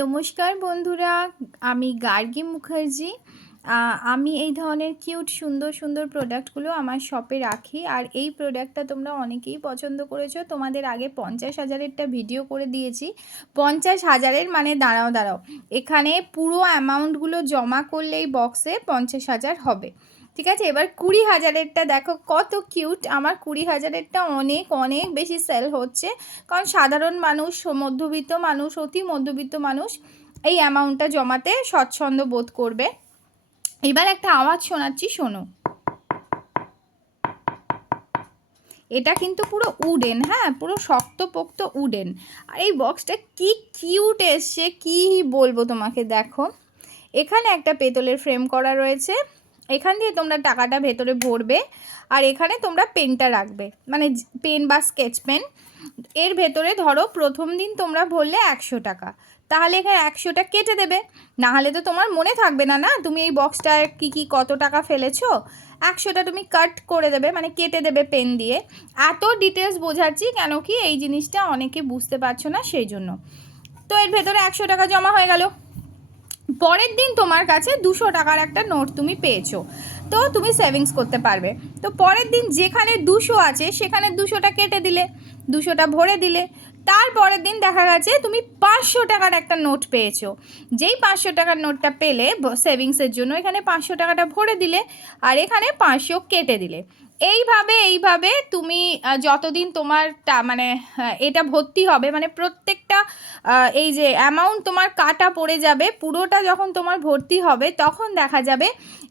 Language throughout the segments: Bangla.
নমস্কার বন্ধুরা, আমি গার্গী মুখার্জি। আমি এই ধরনের কিউট সুন্দর সুন্দর প্রোডাক্টগুলো আমার শপে রাখি। আর এই প্রোডাক্টটা তোমরা অনেকেই পছন্দ করেছো। তোমাদের আগে 50,000-এরটা ভিডিও করে দিয়েছি। 50,000-এর মানে দাঁড়াও, এখানে পুরো অ্যামাউন্টগুলো জমা করলে এই বক্সে 50,000 হবে। ঠিক আছে, এবার 20,000-এরটা দেখো কত কিউট। আমার 20,000-এরটা অনেক অনেক বেশি সেল হচ্ছে, কারণ সাধারণ মানুষ, মধ্যবিত্ত মানুষ, অতি মধ্যবিত্ত মানুষ এই অ্যামাউন্টটা জমাতে স্বচ্ছন্দ বোধ করবে। এবার একটা আওয়াজ শোনাচ্ছি, শোনো। এটা কিন্তু পুরো উডেন, হ্যাঁ, পুরো শক্তপোক্ত উডেন। আর এই বক্সটা কি কিউট এসছে, কি বলবো তোমাকে। দেখো, এখানে একটা পেতলের ফ্রেম করা রয়েছে। এখান দিয়ে তোমরা টাকাটা ভেতরে ভরবে, আর এখানে তোমরা পেনটা রাখবে, মানে পেন বা স্কেচ পেন। এর ভেতরে ধরো প্রথম দিন তোমরা ভরলে 100 টাকা, তাহলে এখানে 100টা কেটে দেবে। না হলে তো তোমার মনে থাকবে না, তুমি এই বক্সটায় কী কত টাকা ফেলেছো। 100টা তুমি কাট করে দেবে, মানে কেটে দেবে পেন দিয়ে। এত ডিটেলস বোঝাচ্ছি কেন কি এই জিনিসটা অনেকে বুঝতে পারছো না, সেই জন্য। তো এর ভেতরে 100 টাকা জমা হয়ে গেল। পরের দিন তোমার কাছে 200 টাকার একটা নোট তুমি পেয়েছো, তো তুমি সেভিংস করতে পারবে। তো পরের দিন যেখানে 200 আছে সেখানে 200টা কেটে দিলে, 200টা ভরে দিলে। তারপরের দিন দেখা গেছে তুমি 500 টাকার একটা নোট পেয়েছো। যেই 500 টাকার নোটটা পেলে সেভিংসের জন্য, এখানে 500 টাকাটা ভরে দিলে, আর এখানে 500 কেটে দিলে। এইভাবে তুমি যতদিন তোমার মানে এটা ভর্তি হবে, মানে প্রত্যেকটা এই যে অ্যামাউন্ট তোমার কাটা পড়ে যাবে, পুরোটা যখন তোমার ভর্তি হবে তখন দেখা যাবে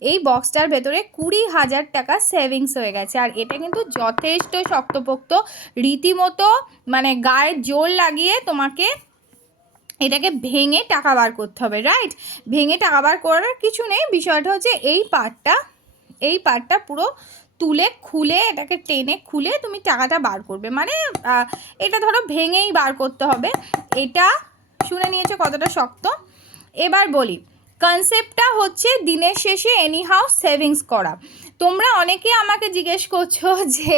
এই বক্সটার ভেতরে 20,000 টাকা সেভিংস হয়ে গেছে। আর এটা কিন্তু যথেষ্ট শক্তপোক্ত, রীতিমতো মানে গায়ে জোর লাগিয়ে তোমাকে এটাকে ভেঙে টাকা বার করতে হবে, রাইট? ভেঙে টাকা বার করার কিছু নেই, বিষয়টা হচ্ছে এই পার্টটা পুরো তুলে খুলে, এটাকে টেনে খুলে তুমি টাকাটা বার করবে। মানে এটা ধরো ভেঙেই বার করতে হবে। এটা শুনে নিয়েছো কতটা শক্ত। এবার বলি, কনসেপ্টটা হচ্ছে দিনের শেষে এনিহাউ সেভিংস করা। তোমরা অনেকে আমাকে জিজ্ঞেস করছো যে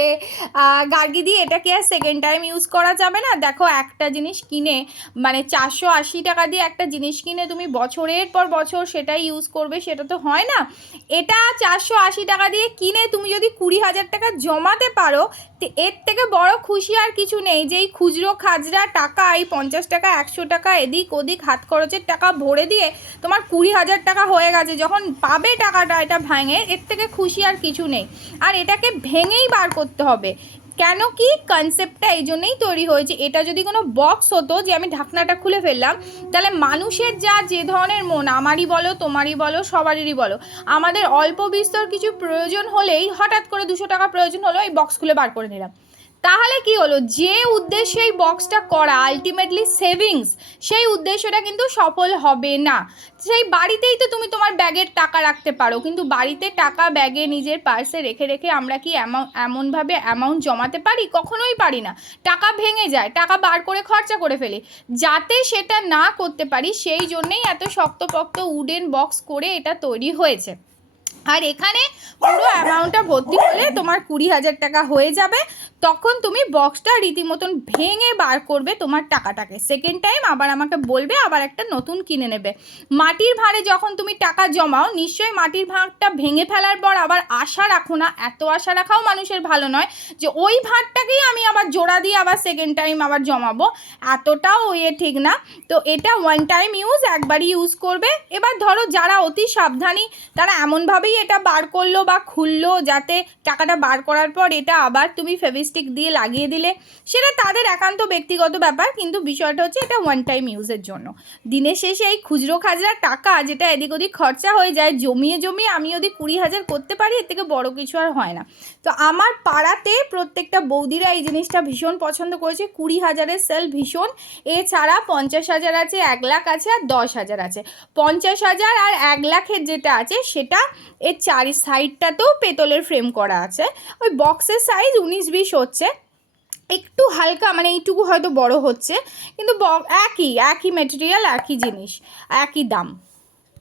গার্গিদি এটা কি আর সেকেন্ড টাইম ইউজ করা যাবে না? দেখো, একটা জিনিস কিনে, মানে 480 টাকা দিয়ে একটা জিনিস কিনে তুমি বছরের পর বছর সেটাই ইউজ করবে, সেটা তো হয় না। এটা 480 টাকা দিয়ে কিনে তুমি যদি 20,000 টাকা জমাতে পারো, তো এর থেকে বড় খুশি আর কিছু নেই। যে এই খুচরো খাজরা টাকা, এই 50 টাকা 100 টাকা এদিক ওদিক হাত খরচের টাকা ভরে দিয়ে তোমার 20,000 টাকা হয়ে গেছে, যখন পাবে টাকাটা এটা ভাঙে, এর থেকে খুশি আর কিছু নেই। আর এটাকে ভেঙেই বার করতে হবে। কেন কি কনসেপ্টটা এই জন্যই তৈরি হয়েছে। এটা যদি কোনো বক্স হতো যে আমি ঢাকনাটা খুলে ফেললাম, তাহলে মানুষের যে ধরনের মন, আমারই বলো, তোমারই বলো, সবারই বলো, আমাদের অল্প বিস্তর কিছু প্রয়োজন হলেই, হঠাৎ করে 200 টাকা প্রয়োজন হলো, এই বক্স খুলে বার করে নিলাম। তাহলে কি হলো, যে উদ্দেশ্যে এই বক্সটা করা, আলটিমেটলি সেভিংস, সেই উদ্দেশ্যটা কিন্তু সফল হবে না। সেই বাড়িতেই তো তুমি তোমার ব্যাগের টাকা রাখতে পারো, কিন্তু বাড়িতে টাকা ব্যাগে নিজের পার্সে রেখে রেখে আমরা কি এমনভাবে অ্যামাউন্ট জমাতে পারি? কখনোই পারি না। টাকা ভেঙে যায়, টাকা বার করে খরচা করে ফেলি। যাতে সেটা না করতে পারি, সেই জন্যেই এত শক্তপোক্ত উডেন বক্স করে এটা তৈরি হয়েছে। আর এখানে পুরো অ্যামাউন্টটা ভর্তি হলে তোমার 20,000 টাকা হয়ে যাবে। তখন তুমি বক্সটা রীতিমতন ভেঙে বার করবে তোমার টাকাটাকে। সেকেন্ড টাইম আবার আমাকে বলবে, আবার একটা নতুন কিনে নেবে। মাটির ভাঁড়ে যখন তুমি টাকা জমাও, নিশ্চয়ই মাটির ভাঁড়টা ভেঙে ফেলার পর আবার আশা রাখো না। এত আশা রাখাও মানুষের ভালো নয় যে ওই ভাঁড়টাকেই আমি আবার জোড়া দিয়ে আবার সেকেন্ড টাইম আবার জমাবো, এতটাও ঠিক না। তো এটা ওয়ান টাইম ইউজ, একবারই ইউজ করবে। এবার ধরো যারা অতি সাবধানী, তারা এমনভাবেই এটা বার করলো বা খুললো যাতে টাকাটা বার করার পর এটা আবার তুমি ফেভিস্টিক দিয়ে লাগিয়ে দিলে, সেটা তাদের একান্ত ব্যক্তিগত ব্যাপার। কিন্তু বিষয়টা হচ্ছে এটা ওয়ান টাইম ইউজের জন্য। দিনের শেষে এই খুচরো খাজরা টাকা যেটা এদিক ওদিক খরচা হয়ে যায়, জমিয়ে আমি যদি 20,000 করতে পারি, এর থেকে বড় কিছু আর হয় না। তো আমার পাড়াতে প্রত্যেকটা বৌদিরা এই জিনিসটা ভীষণ পছন্দ করেছে। 20,000-এর সেল ভীষণ। এছাড়া 50,000 আছে, 1 লাখ আছে, আর 10,000 আছে। 50,000 আর 1 লাখের যেটা আছে সেটা এর চারি সাইডটাতেও পেতলের ফ্রেম করা আছে। ওই বক্সের সাইজ 19-20 হচ্ছে, একটু হালকা, মানে এইটুকু হয়তো বড় হচ্ছে, কিন্তু একই মেটেরিয়াল, একই জিনিস, একই দাম।